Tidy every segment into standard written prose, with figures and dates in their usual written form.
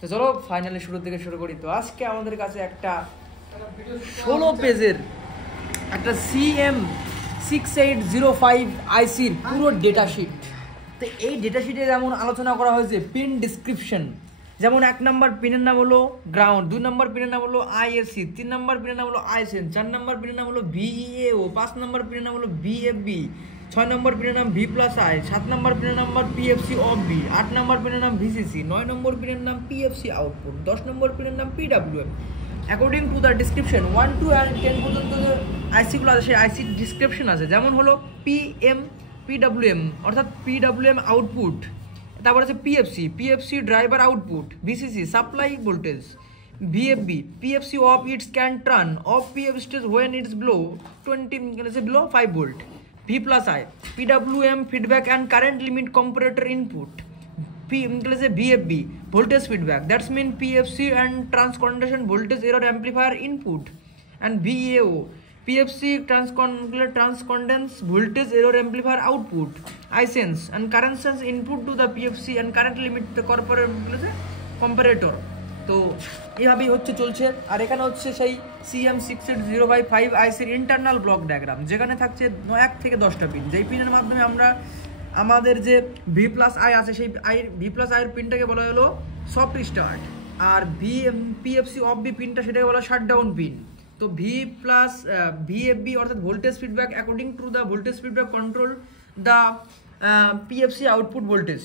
তো চলো ফাইনালি শুরু থেকে শুরু করি। তো আজকে আমাদের কাছে একটা 16 পেজের একটা CM6805 আইসির পুরো ডেটা শিট। তো এই ডেটা শিটে যেমন আলোচনা করা হয়েছে পিন ডিসক্রিপশন, যেমন 1 নম্বর পিনের নাম হলো গ্রাউন্ড, 2 নম্বর পিনের নাম হলো আইএসসি, 3 নম্বর পিনের নাম হলো আইসেন, 4 নম্বর পিনের নাম হলো ভিইএও, 5 নম্বর পিনের নাম হলো ভিএফবি, 6 নম্বর পিনের নাম ভি+আই, 7 নম্বর পিনের নাম্বার পিএফসি অফ বি, 8 নম্বর পিনের নাম ভিসিসি, 9 নম্বর পিনের নাম পিএফসি আউটপুট, 10 নম্বর পিনের নাম PWM. According to the description 1 to 10 পর্যন্ত যে আইসিগুলো আছে সেই আইসি ডিসক্রিপশন আছে, যেমন হলো পিডব্লিউএম অর্থাৎ পিডব্লিউএম আউটপুট, তারপর আছে PFC driver output, VCC supply voltage, VFB PFC off it's can turn off PF stage when it's below 5 volt, V+I PWM feedback and current limit comparator input, VFB voltage feedback, that's mean PFC and transconduction voltage error amplifier input, and VEAO PFC transconduction voltage error amplifier output, iSense and current sense input to the PFC and current limit the comparator। তো এইভাবেই হচ্ছে চলছে। আর এখানে হচ্ছে সেই CM6805 আইসির internal block diagram, যেখানে থাকছে 1 থেকে 10টা পিন, যেই পিনের মাধ্যমে আমরা আমাদের যে V+I আছে সেই V+I এর পিনটাকে বলা হলো সফট স্টার্ট, আর পিএফসি অফ বি পিনটা সেটাকে বলা শাটডাউন পিন। তো ভিএফবি অর্থাৎ voltage feedback according to the voltage feedback control the PFC output voltage.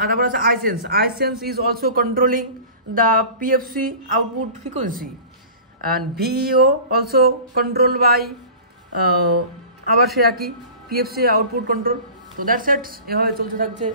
And তারপর আছে iSense is also controlling the PFC output frequency, and VEO also controlled by আবার সে একই PFC output control। তো that's it, এভাবে চলতে থাকছে